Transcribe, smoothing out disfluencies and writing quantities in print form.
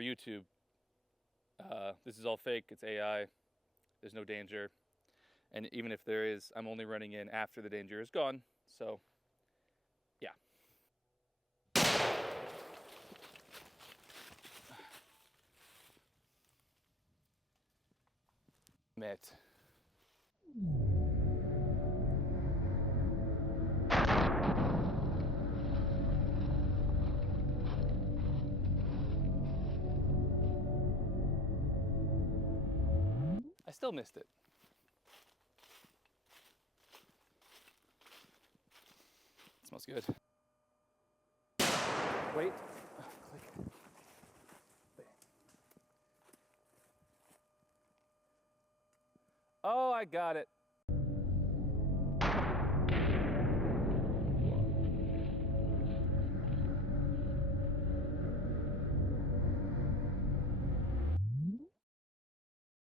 for YouTube. This is all fake. It's AI. There's no danger. And even if there is, I'm only running in after the danger is gone. So, yeah. Met. I still missed it. It smells good. Wait. Click. Oh, I got it.